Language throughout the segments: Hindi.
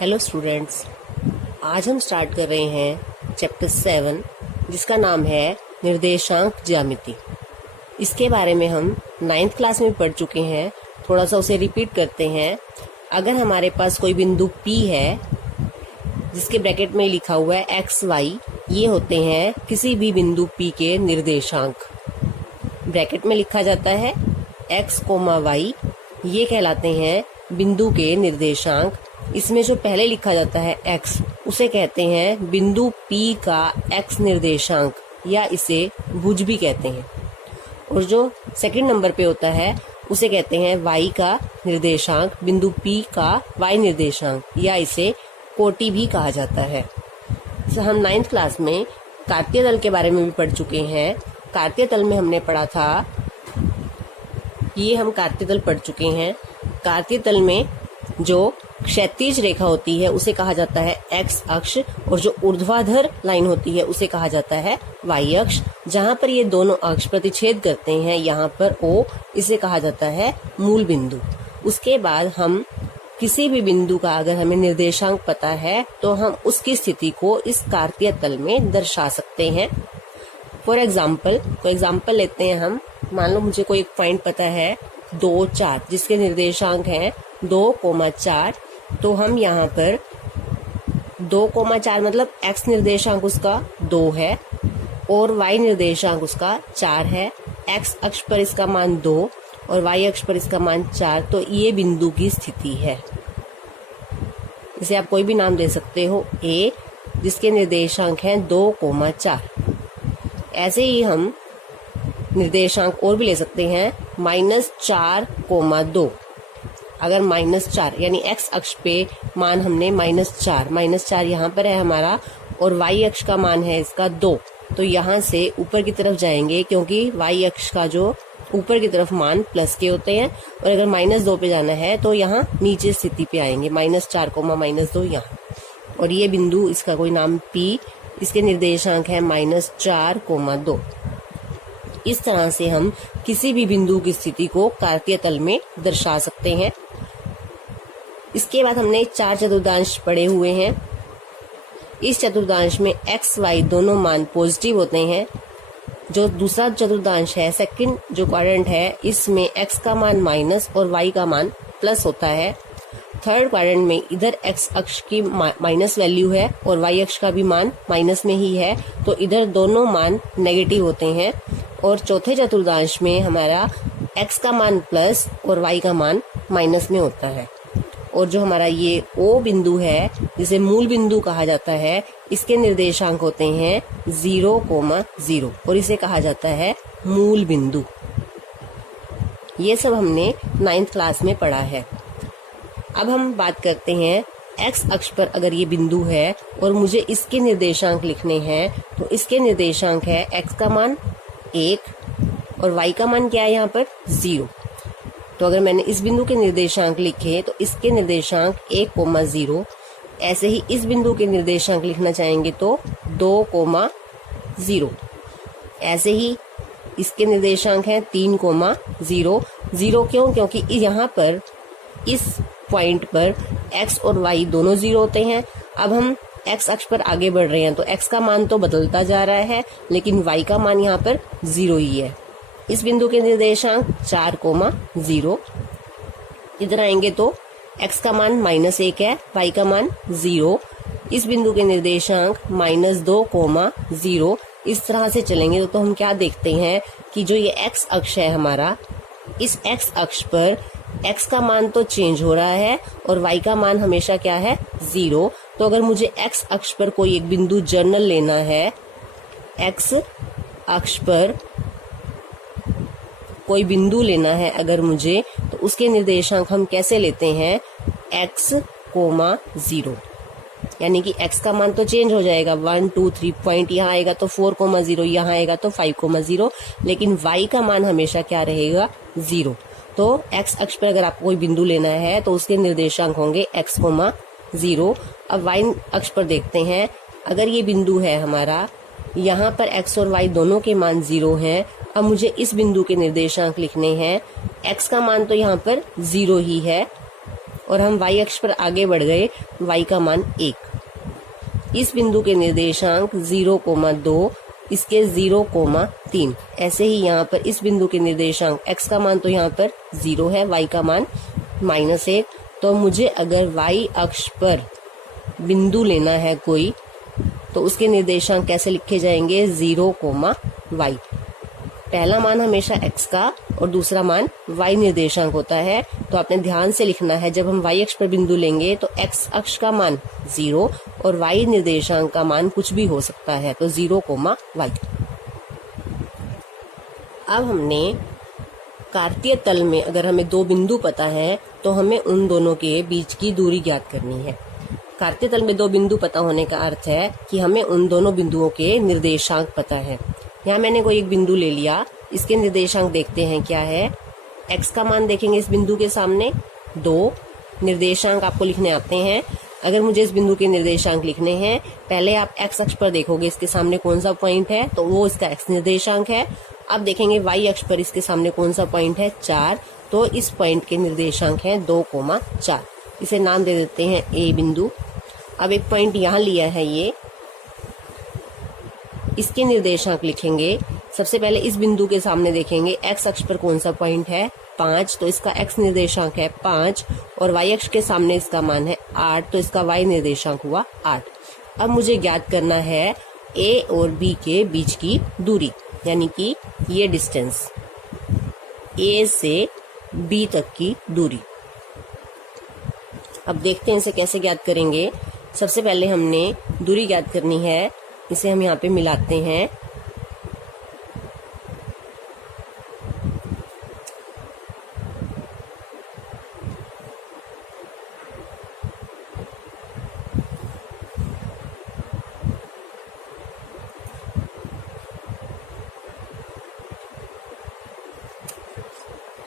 हेलो स्टूडेंट्स, आज हम स्टार्ट कर रहे हैं चैप्टर 7 जिसका नाम है निर्देशांक ज्यामिति। इसके बारे में हम 9th क्लास में पढ़ चुके हैं। थोड़ा सा उसे रिपीट करते हैं। अगर हमारे पास कोई बिंदु P है जिसके ब्रैकेट में लिखा हुआ है एक्स वाई, ये होते हैं किसी भी बिंदु P के निर्देशांक। ब्रैकेट में लिखा जाता है x, y, ये कहलाते हैं बिंदु के निर्देशांक। इसमें जो पहले लिखा जाता है x, उसे कहते हैं बिंदु P का x निर्देशांक या इसे भुज भी कहते हैं। और जो सेकंड नंबर पे होता है उसे कहते हैं y का निर्देशांक, बिंदु P का y निर्देशांक या इसे कोटि भी कहा जाता है। तो हम 9th क्लास में कार्तीय तल के बारे में भी पढ़ चुके हैं। कार्तीय तल में हमने पढ़ा था, ये हम कार्तीय तल पढ़ चुके हैं। कार्तीय तल में जो क्षैतिज रेखा होती है उसे कहा जाता है x अक्ष और जो ऊर्ध्वाधर लाइन होती है उसे कहा जाता है y अक्ष। जहां पर ये दोनों अक्ष प्रतिच्छेद करते हैं, यहाँ पर O, इसे कहा जाता है मूल बिंदु। उसके बाद हम किसी भी बिंदु का अगर हमें निर्देशांक पता है तो हम उसकी स्थिति को इस कार्तीय तल में दर्शा सकते हैं। फॉर एग्जाम्पल, कोई एग्जाम्पल लेते हैं हम। मान लो मुझे कोई एक पॉइंट पता है 2, 4 जिसके निर्देशांक हैं 2, 4, तो हम यहाँ पर 2, 4 मतलब x निर्देशांक उसका 2 है और y निर्देशांक उसका 4 है। x अक्ष पर इसका मान 2 और y अक्ष पर इसका मान 4, तो ये बिंदु की स्थिति है। इसे आप कोई भी नाम दे सकते हो, A, जिसके निर्देशांक हैं 2, 4। ऐसे ही हम निर्देशांक और भी ले सकते हैं, -4, 2। अगर -4 यानी x अक्ष पे मान हमने -4 यहाँ पर है हमारा और y अक्ष का मान है इसका 2, तो यहाँ से ऊपर की तरफ जाएंगे क्योंकि y अक्ष का जो ऊपर की तरफ मान प्लस के होते हैं और अगर -2 पे जाना है तो यहाँ नीचे स्थिति पे आएंगे, -4, -2 यहाँ। और ये बिंदु, इसका कोई नाम P, इसके निर्देशांक है -4, 2। इस तरह से हम किसी भी बिंदु की स्थिति को कार्तीय तल में दर्शा सकते हैं। इसके बाद हमने 4 चतुर्थांश पढ़े हुए हैं। इस चतुर्थांश में x, y दोनों मान पॉजिटिव होते हैं। जो दूसरा चतुर्थांश है, सेकंड जो क्वाड्रेंट है, इसमें x का मान माइनस और y का मान प्लस होता है। थर्ड क्वाड्रेंट में इधर x अक्ष की माइनस वैल्यू है और y अक्ष का भी मान माइनस में ही है, तो इधर दोनों मान नेगेटिव होते हैं। और चौथे चतुर्थांश में हमारा x का मान प्लस और y का मान माइनस में होता है। और जो हमारा ये O बिंदु है, जिसे मूल बिंदु कहा जाता है, इसके निर्देशांक होते हैं 0, 0 और इसे कहा जाता है मूल बिंदु। ये सब हमने 9th क्लास में पढ़ा है। अब हम बात करते हैं x अक्ष पर अगर ये बिंदु है और मुझे इसके निर्देशांक लिखने हैं, तो इसके निर्देशांक है x का मान 1 और y का मान क्या है यहाँ पर 0। तो अगर मैंने इस बिंदु के निर्देशांक लिखे तो इसके निर्देशांक 1, 0। ऐसे ही इस बिंदु के निर्देशांक लिखना चाहेंगे तो 2, 0। ऐसे ही इसके निर्देशांक हैं 3, 0। 0 क्यों? क्योंकि यहाँ पर इस पॉइंट पर x और y दोनों 0 होते हैं। अब हम x अक्ष पर आगे बढ़ रहे हैं तो x का मान तो बदलता जा रहा है, लेकिन y का मान यहाँ पर 0 ही है। इस बिंदु के निर्देशांक 4, 0। इधर आएंगे तो x का मान -1 है, y का मान 0। इस बिंदु के निर्देशांक -2, 0। इस तरह से चलेंगे तो हम क्या देखते हैं कि जो ये x अक्ष है हमारा, इस x अक्ष पर x का मान तो चेंज हो रहा है और y का मान हमेशा क्या है 0। तो अगर मुझे x अक्ष पर कोई एक बिंदु जर्नल लेना है, x अक्ष पर कोई बिंदु लेना है अगर मुझे, तो उसके निर्देशांक हम कैसे लेते हैं, x, 0। यानी कि x का मान तो चेंज हो जाएगा, 1, 2, 3 पॉइंट यहाँ आएगा तो 4, 0, यहाँ आएगा तो 5, 0, लेकिन y का मान हमेशा क्या रहेगा 0। तो x अक्ष पर अगर आपको कोई बिंदु लेना है तो उसके निर्देशांक होंगे x, 0। अब y अक्ष पर देखते हैं, अगर ये बिंदु है हमारा, यहाँ पर x और y दोनों के मान 0 हैं। अब मुझे इस बिंदु के निर्देशांक लिखने हैं। x का मान तो यहाँ पर 0 ही है और हम y अक्ष पर आगे बढ़ गए, y का मान 1। इस बिंदु के निर्देशांक 0,2, इसके 0,3। ऐसे ही यहाँ पर इस बिंदु के निर्देशांक x का मान तो यहाँ पर 0 है, y का मान -1। तो मुझे अगर y अक्ष पर बिंदु लेना है कोई, तो उसके निर्देशांक कैसे लिखे जाएंगे? 0,y। पहला मान हमेशा x का और दूसरा मान y निर्देशांक होता है। तो आपने ध्यान से लिखना है, जब हम y अक्ष पर बिंदु लेंगे तो x अक्ष का मान 0 और y निर्देशांक का मान कुछ भी हो सकता है, तो 0,y। अब हमने कार्तीय तल में अगर हमें दो बिंदु पता है तो हमें उन दोनों के बीच की दूरी ज्ञात करनी है। कार्तीय तल में दो बिंदु पता होने का अर्थ है कि हमें उन दोनों बिंदुओं के निर्देशांक पता है। यहाँ मैंने कोई एक बिंदु ले लिया, इसके निर्देशांक देखते हैं क्या है। x का मान देखेंगे इस बिंदु के सामने 2। निर्देशांक आपको लिखने आते हैं। अगर मुझे इस बिंदु के निर्देशांक लिखने हैं, पहले आप x अक्ष पर देखोगे इसके सामने कौन सा पॉइंट है, तो वो इसका x निर्देशांक है। अब देखेंगे y अक्ष पर इसके सामने कौन सा पॉइंट है, 4। तो इस पॉइंट के निर्देशांक हैं 2,4। इसे नाम दे देते हैं a बिंदु। अब एक पॉइंट यहाँ लिया है ये, इसके निर्देशांक लिखेंगे। सबसे पहले इस बिंदु के सामने देखेंगे x अक्ष पर कौन सा पॉइंट है, 5। तो इसका x निर्देशांक है 5 और y अक्ष के सामने इसका मान है 8, तो इसका y निर्देशांक हुआ 8। अब मुझे ज्ञात करना है a और b के बीच की दूरी, यानी कि ये डिस्टेंस a से b तक की दूरी। अब देखते हैं इसे कैसे ज्ञात करेंगे। सबसे पहले हमने दूरी ज्ञात करनी है, इसे हम यहाँ पे मिलाते हैं।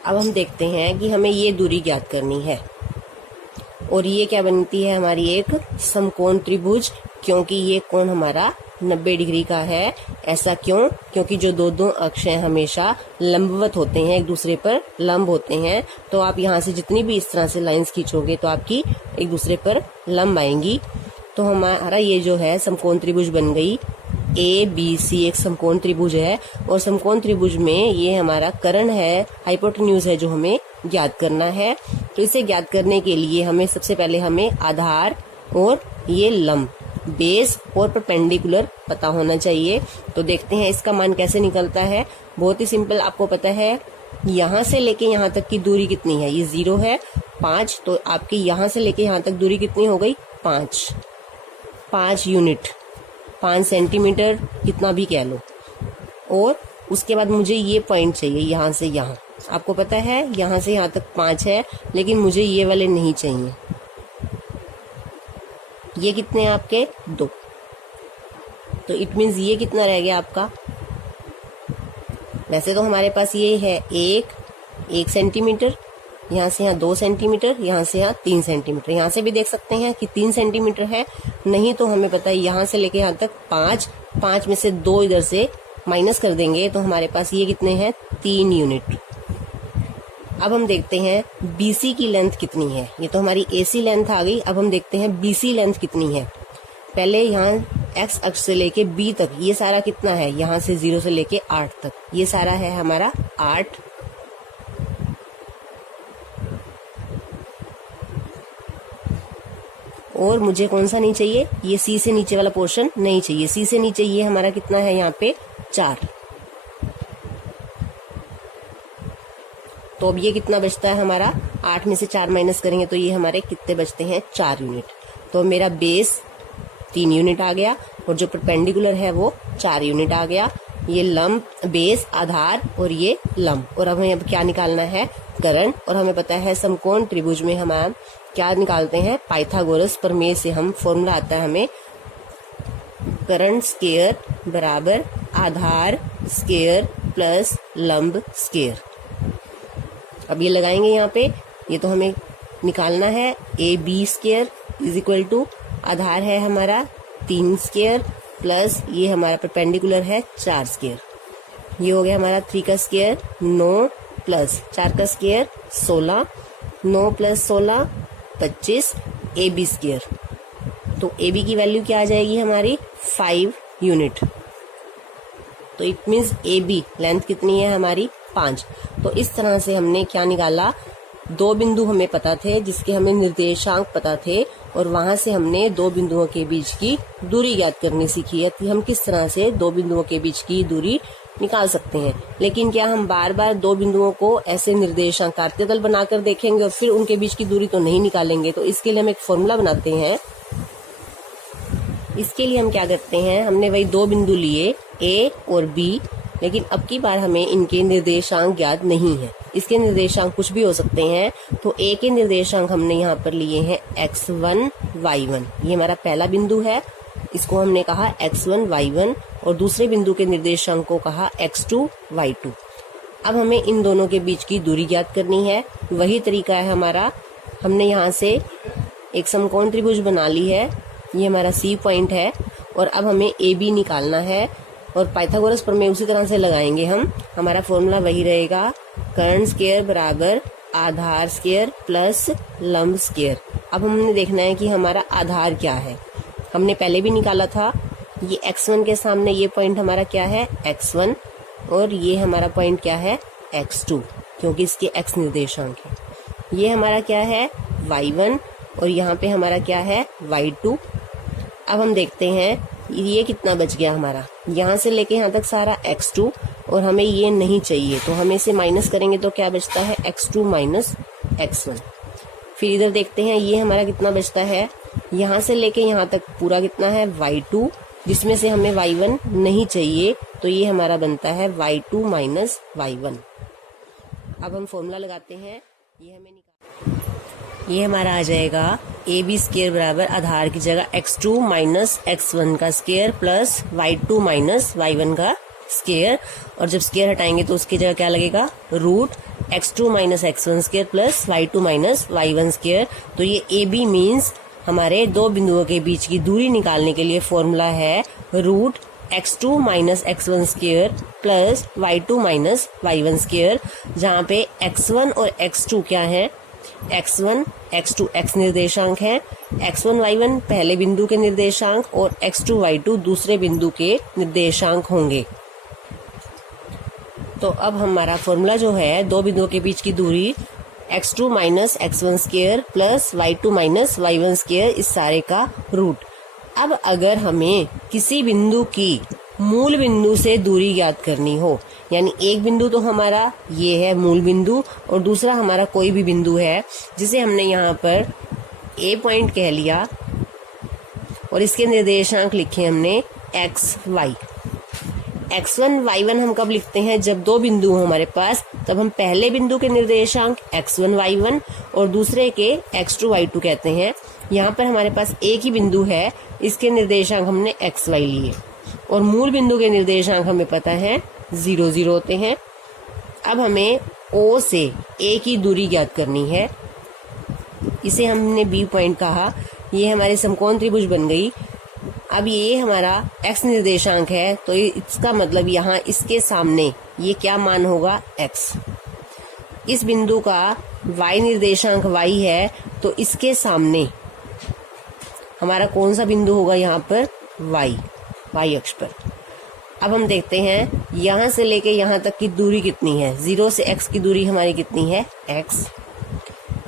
अब हम देखते हैं कि हमें ये दूरी ज्ञात करनी है और ये क्या बनती है हमारी एक समकोण त्रिभुज, क्योंकि ये कोण हमारा 90 डिग्री का है। ऐसा क्यों? क्योंकि जो दो अक्ष हैं हमेशा लंबवत होते हैं, एक दूसरे पर लंब होते हैं। तो आप यहाँ से जितनी भी इस तरह से लाइंस खींचोगे तो आपकी एक दूसरे पर लंब आएंगी। तो हमारा ये जो है समकोण त्रिभुज बन गई। ABC एक समकोण त्रिभुज है और समकोण त्रिभुज में ये हमारा कर्ण है, हाइपोटेन्यूज है, जो हमें ज्ञात करना है। तो इसे ज्ञात करने के लिए हमें सबसे पहले हमें आधार और ये लंब, बेस और परपेंडिकुलर पता होना चाहिए। तो देखते हैं इसका मान कैसे निकलता है। बहुत ही सिंपल, आपको पता है यहाँ से लेके यहाँ तक की दूरी कितनी है, ये 0 है, 5। तो आपकी यहाँ से लेके यहाँ तक दूरी कितनी हो गई, 5 यूनिट, 5 सेंटीमीटर, कितना भी कह लो। और उसके बाद मुझे ये पॉइंट चाहिए यहाँ से यहाँ। आपको पता है यहाँ से यहाँ तक 5 है, लेकिन मुझे ये वाले नहीं चाहिए। ये कितने हैं आपके, 2। तो इट मीन्स ये कितना रह गया आपका। वैसे तो हमारे पास ये है 1 सेंटीमीटर, यहाँ से यहाँ 2 सेंटीमीटर, यहाँ से यहाँ 3 सेंटीमीटर। यहाँ से भी देख सकते हैं कि 3 सेंटीमीटर है, नहीं तो हमें पता है यहाँ से लेके यहाँ तक 5 में से 2 इधर से माइनस कर देंगे तो हमारे पास ये कितने हैं, 3 यूनिट। अब हम देखते हैं BC की लेंथ कितनी है। ये तो हमारी AC लेंथ आ गई। अब हम देखते हैं BC लेंथ कितनी है। पहले यहाँ x अक्ष से लेके B तक ये सारा कितना है, यहाँ से 0 से लेके 8 तक, ये सारा है हमारा 8। और मुझे कौन सा नहीं चाहिए, ये C से नीचे वाला पोर्शन नहीं चाहिए। C से नीचे ये हमारा कितना है, यहाँ पे 4। तो अब ये कितना बचता है हमारा, 8 में से 4 माइनस करेंगे तो ये हमारे कितने बचते हैं, 4 यूनिट। तो मेरा बेस 3 यूनिट आ गया और जो परपेंडिकुलर है वो 4 यूनिट आ गया। ये लंब, बेस, आधार और ये लंब। और अब हमें अब क्या निकालना है, कर्ण। और हमें पता है समकोण त्रिभुज में हम क्या निकालते हैं, पाइथागोरस प्रमेय से हम फॉर्मूला आता है हमें, कर्ण स्क्वायर बराबर आधार स्क्वायर प्लस लंब स्क्वायर। अब ये लगाएंगे यहाँ पे, ये तो हमें निकालना है AB square is equal to आधार है हमारा 3 स्क्वायर प्लस ये हमारा परपेंडिकुलर है 4 स्क्वायर। ये हो गया हमारा 3 का स्क्वायर 9 प्लस 4 का स्क्वायर 16, 9 प्लस 16 25 AB स्क्वायर। तो AB की वैल्यू क्या आ जाएगी हमारी 5 यूनिट। तो इट मीन्स AB लेंथ कितनी है हमारी 5। तो इस तरह से हमने क्या निकाला, दो बिंदु हमें पता थे जिसके हमें निर्देशांक पता थे, और वहां से हमने दो बिंदुओं के बीच की दूरी ज्ञात करनी सीखी है कि हम किस तरह से दो बिंदुओं के बीच की दूरी निकाल सकते हैं। लेकिन क्या हम बार बार दो बिंदुओं को ऐसे निर्देशांकार्तीय तल बनाकर देखेंगे और फिर उनके बीच की दूरी तो नहीं निकालेंगे। तो इसके लिए हम एक फॉर्मूला बनाते हैं। इसके लिए हम क्या करते हैं, हमने वही दो बिंदु लिए A और B, लेकिन अब की बार हमें इनके निर्देशांक ज्ञात नहीं है। इसके निर्देशांक कुछ भी हो सकते हैं। तो A के निर्देशांक हमने यहाँ पर लिए हैं x1 y1, ये हमारा पहला बिंदु है, इसको हमने कहा x1 y1, और दूसरे बिंदु के निर्देशांक को कहा x2 y2। अब हमें इन दोनों के बीच की दूरी ज्ञात करनी है। वही तरीका है हमारा, हमने यहाँ से एक समकोण त्रिभुज बना ली है, ये हमारा C पॉइंट है, और अब हमें AB निकालना है, और पाइथागोरस प्रमेय उसी तरह से लगाएंगे हम। हमारा फॉर्मूला वही रहेगा, कर्ण स्क्वायर बराबर आधार स्क्वायर प्लस लंब स्क्वायर। अब हमने देखना है कि हमारा आधार क्या है, हमने पहले भी निकाला था। ये x1 के सामने ये पॉइंट हमारा क्या है x1, और ये हमारा पॉइंट क्या है x2, क्योंकि इसके x निर्देशांक है। ये हमारा क्या है y1, और यहाँ पे हमारा क्या है y2। अब हम देखते हैं ये कितना बच गया हमारा, यहाँ से लेके यहाँ तक सारा x2, और हमें ये नहीं चाहिए, तो हम इसे माइनस करेंगे तो क्या बचता है x2 माइनस x1। फिर इधर देखते हैं ये हमारा कितना बचता है, यहाँ से लेके यहाँ तक पूरा कितना है y2, जिसमें से हमें y1 नहीं चाहिए, तो ये हमारा बनता है y2 माइनस y1। अब हम फॉर्मूला लगाते हैं, ये हमारा आ जाएगा AB स्क्वायर बराबर आधार की जगह x2 माइनस x1 का square plus y2 minus y1 का स्क्वायर, और जब स्क्वायर हटाएंगे तो उसकी जगह क्या लगेगा root x2 minus x1 square plus y2 minus y1 square. तो ये AB मीन्स हमारे दो बिंदुओं के बीच की दूरी निकालने के लिए फॉर्मूला है root x2 minus x1 square plus y2 minus y1 square, जहाँ पे x1 और x2 क्या है, x1 x2 x निर्देशांक है, x1 y1 पहले बिंदु के निर्देशांक और x2 y2 दूसरे बिंदु के निर्देशांक होंगे। तो अब हमारा फॉर्मूला जो है दो बिंदुओं के बीच की दूरी x2 minus x1 square plus y2 minus y1 square, इस सारे का रूट। अब अगर हमें किसी बिंदु की मूल बिंदु से दूरी ज्ञात करनी हो, यानी एक बिंदु तो हमारा ये है मूल बिंदु, और दूसरा हमारा कोई भी बिंदु है जिसे हमने यहाँ पर A पॉइंट कह लिया, और इसके निर्देशांक लिखे हमने x y। x1 y1 हम कब लिखते हैं, जब दो बिंदु हो हमारे पास, तब हम पहले बिंदु के निर्देशांक x1 y1 और दूसरे के x2 y2 कहते हैं। यहाँ पर हमारे पास एक ही बिंदु है, इसके निर्देशांक हमने x y लिए, और मूल बिंदु के निर्देशांक हमें पता है 0 0 होते हैं। अब हमें O से A की दूरी ज्ञात करनी है, इसे हमने B पॉइंट कहा। ये हमारे समकोण त्रिभुज बन गई। अब ये हमारा x निर्देशांक है, तो इसका मतलब यहाँ इसके सामने ये क्या मान होगा x। इस बिंदु का y निर्देशांक y है, तो इसके सामने हमारा कौन सा बिंदु होगा यहाँ पर y अक्ष पर। अब हम देखते हैं यहाँ से लेके यहाँ तक की दूरी कितनी है, 0 से x की दूरी हमारी कितनी है x।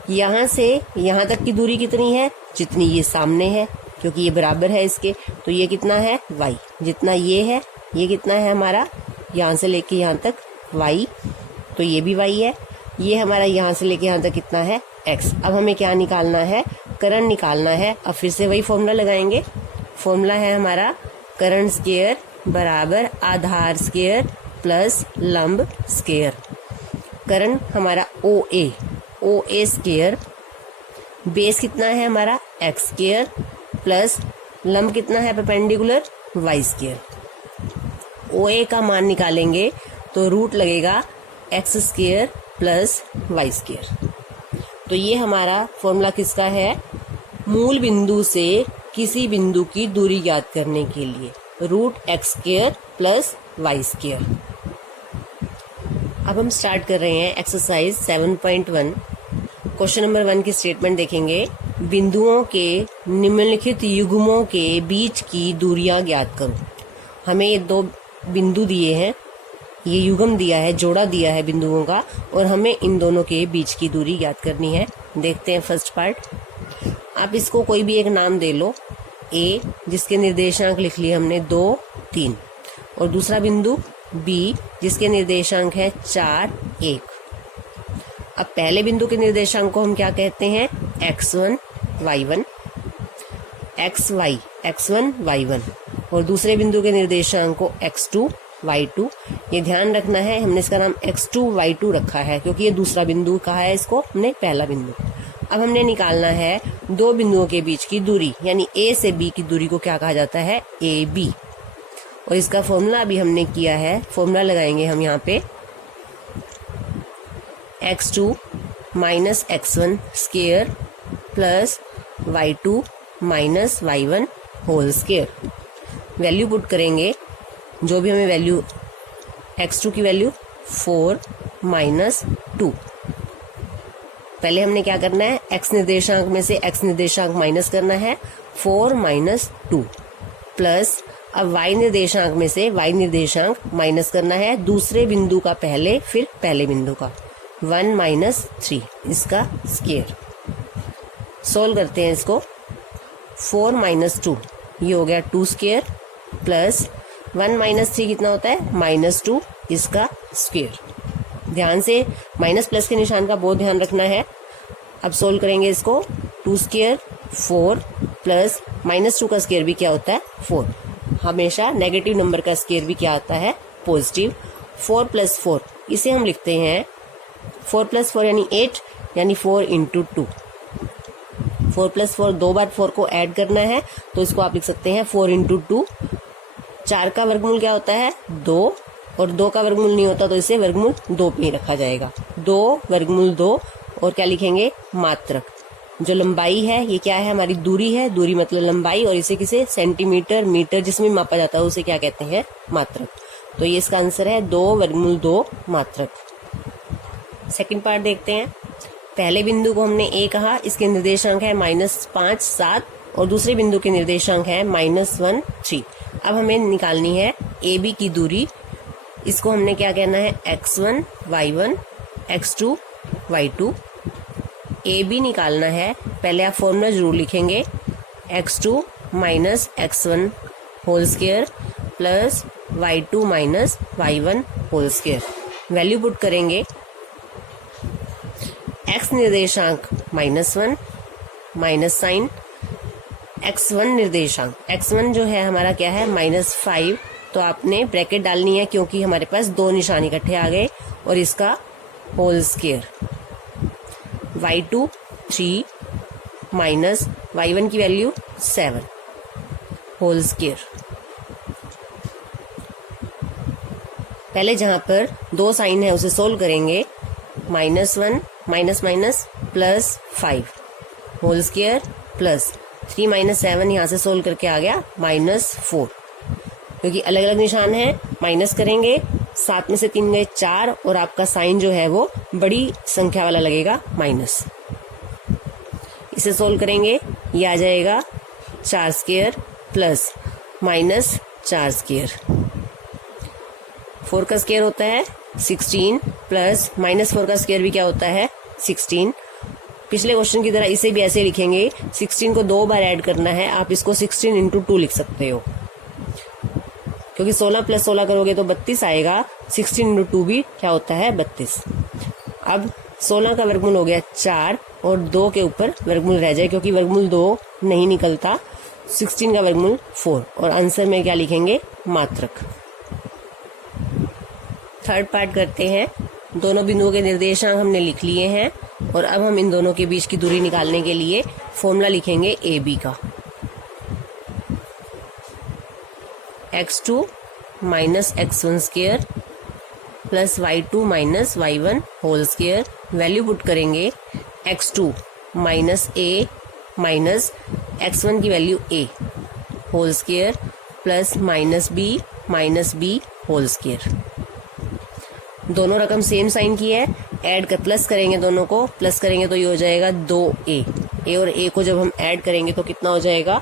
यहाँ से यहाँ तक की दूरी कितनी है, जितनी ये सामने है, क्योंकि ये बराबर है इसके, तो ये कितना है y, जितना ये है, ये कितना है हमारा यहाँ से लेके यहाँ तक y, तो ये भी y है। ये हमारा यहाँ से लेके यहाँ तक कितना है x। अब हमें क्या निकालना है, कर्ण निकालना है। अब फिर से वही फॉर्मूला लगाएंगे। फॉर्मूला है हमारा कर्ण स्क्वायर बराबर आधार स्क्वायर प्लस लंब स्क्वायर। कर्ण हमारा OA स्क्वायर, बेस कितना है हमारा x स्क्वायर प्लस लंब कितना है परपेंडिकुलर y स्क्वायर। OA का मान निकालेंगे तो रूट लगेगा x square plus y square. तो ये हमारा फॉर्मूला किसका है, मूल बिंदु से किसी बिंदु की दूरी ज्ञात करने के लिए, root x square plus y square. अब हम स्टार्ट कर रहे हैं एक्सरसाइज 7.1। क्वेश्चन नंबर 1 की स्टेटमेंट देखेंगे। बिंदुओं के निम्नलिखित युग्मों के बीच की दूरियां ज्ञात करो। हमें ये दो बिंदु दिए हैं, ये युग्म दिया है, जोड़ा दिया है बिंदुओं का, और हमें इन दोनों के बीच की दूरी ज्ञात करनी है। देखते हैं फर्स्ट पार्ट। आप इसको कोई भी एक नाम दे लो, ए जिसके निर्देशांक लिख लिए हमने 2, 3, और दूसरा बिंदु बी जिसके निर्देशांक है 4, 1। अब पहले बिंदु के निर्देशांक को हम क्या कहते हैं? x1, y1, x1, y1, और दूसरे बिंदु के निर्देशांक को x2, y2। ये ध्यान रखना है, हमने इसका नाम x2, y2 रखा है क्योंकि ये दूसरा बिंदु कहा है इसको हमने पहला बिंदु। अब हमने निकालना है दो बिंदुओं के बीच की दूरी, यानी a से b की दूरी को क्या कहा जाता है? AB। और इसका फॉर्मूला अभी हमने किया है, फॉर्मूला लगाएंगे हम यहाँ पे x2 minus x1 square plus y2 minus y1 whole square. Value put करेंगे, जो भी हमें वैल्यू x2 की वैल्यू 4 माइनस 2। पहले हमने क्या करना है? x निर्देशांक में से x निर्देशांक माइनस करना है, 4 माइनस 2, प्लस अब y निर्देशांक में से y निर्देशांक माइनस करना है, दूसरे बिंदु का पहले, फिर पहले बिंदु का, 1 माइनस 3 इसका स्क्वायर। सोल्व करते हैं इसको। 4 माइनस 2 ये हो गया 2 स्क्वायर, प्लस 1 माइनस 3 कितना होता है? माइनस 2 इसका स्क्वायर। ध्यान से माइनस प्लस के निशान का बहुत ध्यान रखना है। अब सोल्व करेंगे इसको। 2 स्क्वायर 4 प्लस माइनस 2 का स्क्वायर भी क्या होता है? 4। हमेशा नेगेटिव नंबर का स्क्वायर भी क्या आता है? पॉजिटिव। 4 प्लस 4 इसे हम लिखते हैं 4 प्लस 4 यानी 8, यानी 4 इंटू 2। 4 प्लस 4 दो बार 4 को ऐड करना है तो इसको आप लिख सकते हैं 4 इंटू 2। 4 का वर्गमूल क्या होता है? 2, और 2 का वर्गमूल नहीं होता तो इसे वर्गमूल 2 पे ही रखा जाएगा। 2 वर्गमूल 2, और क्या लिखेंगे? मात्रक। जो लंबाई है ये क्या है? हमारी दूरी है, दूरी मतलब लंबाई, और इसे किसे सेंटीमीटर, मीटर जिसमें मापा जाता है उसे क्या कहते हैं? मात्रक। तो ये इसका आंसर है 2 वर्गमूल 2 मात्रक। सेकंड पार्ट देखते हैं। पहले बिंदु को हमने a कहा, इसके निर्देशांक है -5, 7, और दूसरे बिंदु के निर्देशांक है -1, 3। अब हमें निकालनी है AB की दूरी। इसको हमने क्या कहना है? x1, y1, x2, y2। AB निकालना है, पहले आप फॉर्मूला जरूर लिखेंगे, x2 minus x1 whole square plus y2 minus y1 whole square. Value put करेंगे। x निर्देशांक -1 माइनस साइन, x1 निर्देशांक, x1 जो है हमारा क्या है? -5। तो आपने ब्रैकेट डालनी है क्योंकि हमारे पास दो निशान इकट्ठे आ गए, और इसका whole square. y2 3 minus y1 की वैल्यू 7 होल स्क्वायर। पहले जहां पर दो साइन है उसे सोल्व करेंगे। -1 minus minus plus 5 whole square plus 3 minus 7 यहाँ से सोल्व करके आ गया -4। क्योंकि अलग अलग निशान है, माइनस करेंगे, 7 में से 3 गए 4, और आपका साइन जो है वो बड़ी संख्या वाला लगेगा माइनस। इसे सोल्व करेंगे, ये आ जाएगा 4 स्क्वायर प्लस माइनस 4 स्क्वायर। 4 का स्क्वायर होता है 16 प्लस -4 का स्क्वायर भी क्या होता है? 16। पिछले क्वेश्चन की तरह इसे भी ऐसे लिखेंगे, 16 को 2 बार ऐड करना है। आप इसको 16 इंटू 2 लिख सकते हो, क्योंकि 16 प्लस 16 करोगे तो 32 आएगा। 16 इंटू 2 भी क्या होता है? 32। अब 16 का वर्गमूल हो गया 4, और 2 के ऊपर वर्गमूल रह जाए क्योंकि वर्गमूल 2 नहीं निकलता। 16 का वर्गमूल 4, और आंसर में क्या लिखेंगे? मात्रक। थर्ड पार्ट करते हैं। दोनों बिंदुओं के निर्देशांक हमने लिख लिए हैं, और अब हम इन दोनों के बीच की दूरी निकालने के लिए फॉर्मूला लिखेंगे AB का। x2 minus x1 square plus y2 minus y1 whole square. Value put करेंगे, x2 minus a minus x1 की value a whole square plus minus b whole square. दोनों रकम सेम साइन की है, ऐड कर प्लस करेंगे, दोनों को प्लस करेंगे तो ये हो जाएगा 2a ए और ए को जब हम ऐड करेंगे तो कितना हो जाएगा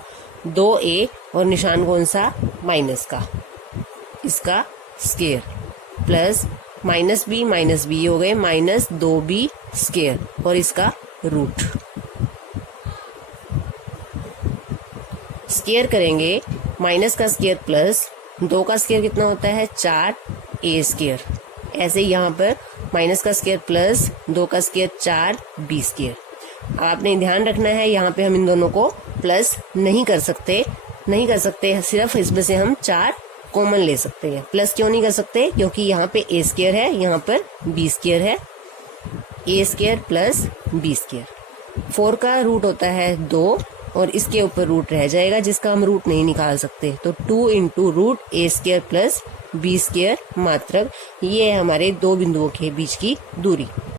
2a और निशान कौन सा माइनस का, इसका स्क्वायर, प्लस माइनस बी हो गए माइनस 2b स्क्वायर और इसका रूट। स्क्वायर करेंगे माइनस का स्क्वायर प्लस 2 का स्क्वायर कितना होता है 4a स्क्वायर। ऐसे यहाँ पर माइनस का स्क्वायर प्लस 2 का स्क्वायर 4b स्क्वायर। आपने ध्यान रखना है यहाँ पे हम इन दोनों को प्लस नहीं कर सकते, सिर्फ इसमें से हम 4 कॉमन ले सकते हैं। प्लस क्यों नहीं कर सकते, क्योंकि यहाँ पे a स्क्वायर है, यहाँ पर b स्क्वायर है। a square plus b square, 4 का रूट होता है 2 और इसके ऊपर रूट रह जाएगा जिसका हम रूट नहीं निकाल सकते, तो 2 into root a square plus b square मात्रक। ये है हमारे दो बिंदुओं के बीच की दूरी।